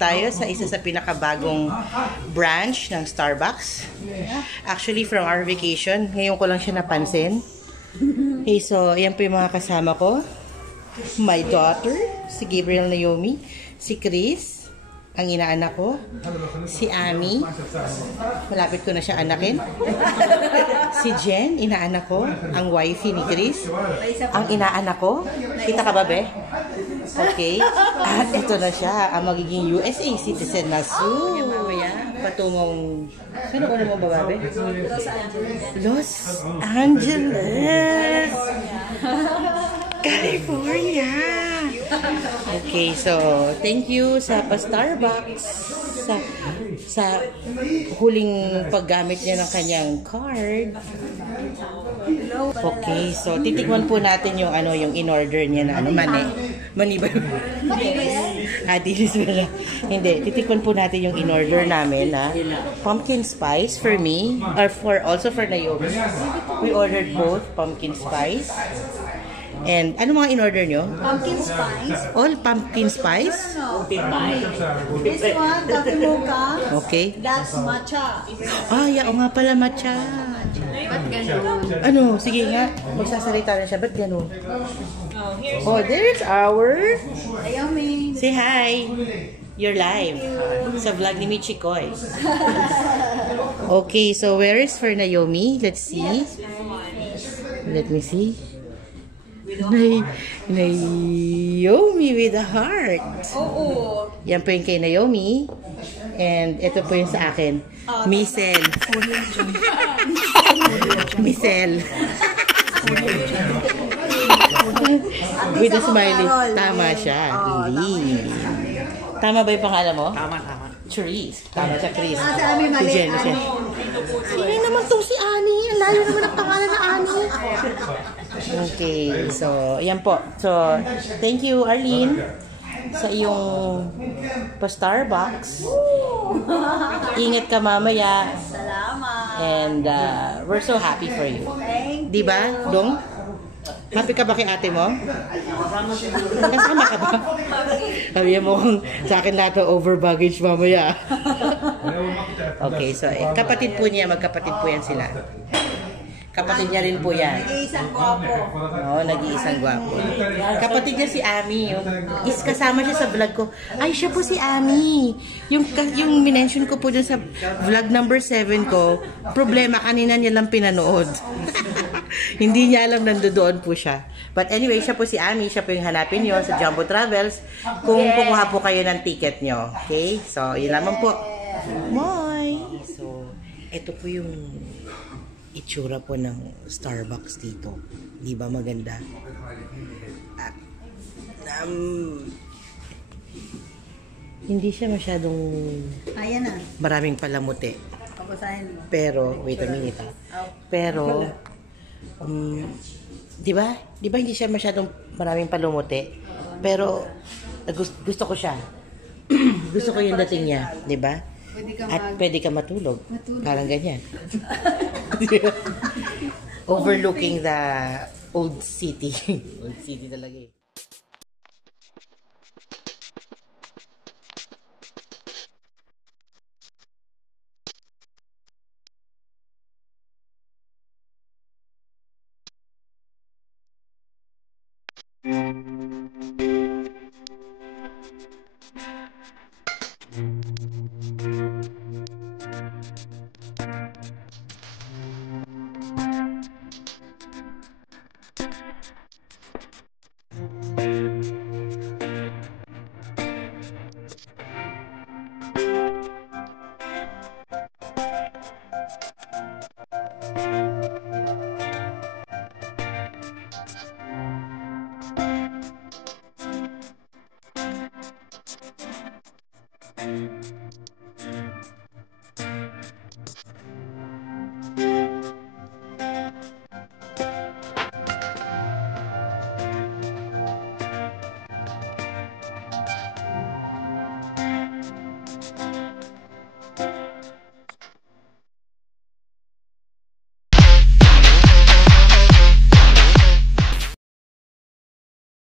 tayo sa isa sa pinakabagong branch ng Starbucks. Actually, from our vacation, ngayon ko lang siya napansin. Okay, so, ayan po yung mga kasama ko. My daughter, si Gabriel Naomi, si Chris, ang inaanak ko, si Ami, malapit ko na siya anakin, si Jen, inaanak ko, ang wifey ni Chris, ang inaanak ko, kita ka ba, be? Okay, at ito na siya, ang magiging USA citizen na soon. Patungong, saan ako naman ba, be? Los Angeles, California. Okay, so thank you sa pa-Starbucks sa huling paggamit niya ng kanyang card. Okay, so titikman po natin yung yung in-order niya na mani ba? Dilis ba? Hindi, titikman po natin yung in-order namin na pumpkin spice for me or also for Naomi. We ordered both pumpkin spice. And ano mga in-order nyo? Pumpkin spice. All pumpkin spice? No. This one, coffee mocha. Okay. That's matcha. Yeah, o nga pala matcha. Ba't ganun? Ano? Sige nga. Magsasalita na siya. Ba't ganun? Oh, there's our... Naomi. Say hi. You're live. Sa vlog ni Michikoy. Okay, so where is for Naomi? Let's see. Let me see. Naomi with a heart. Oo. Yan po yung kay Naomi. And ito po yung sa akin. Michelle. Michelle. With a smiley. Tama siya. Hindi. Tama ba yung pangalan mo? Tama. Chris. Tama siya, Chris. Si Ami mali. Si Jen. Sino naman tong si Annie? Ang layo naman ang pangalan na Annie. Okay, so, ayan po. So, thank you, Arlene, sa iyong pa-Starbucks. Ingat ka mamaya. Salamat. And we're so happy for you. Thank you. Diba, Dong? Happy ka ba kay ate mo? Kasama ka ba? Sabi mo kung sa akin lahat ng over baggage mamaya. Okay, so kapatid po niya, magkapatid po yan sila. Kapatid niya rin po yan. Nag-iisang gwapo. Oo, nag-iisang gwapo. Kapatid niya si Ami. Kasama siya sa vlog ko. Ay, siya po si Ami. Yung minention ko po dun sa vlog number 7 ko, problema, kanina niya lang pinanood. Hindi niya alam nandoon po siya. But anyway, siya po si Ami. Siya po yung hanapin nyo sa Jumbo Travels kung kumuha po kayo ng ticket nyo. Okay? So, yun naman po. Bye! So, ito po yung itsura po ng Starbucks dito. Di ba maganda? At, hindi siya masyadong Ayan na. maraming palamuti. Papasahin mo. Pero, wait a minute ha. Pero, di ba? Di ba hindi siya masyadong maraming palumuti? Pero, gusto ko siya. Gusto ko yung dating niya. Di ba? At pwede ka matulog. Parang ganyan. Overlooking the old city. Old city talaga eh.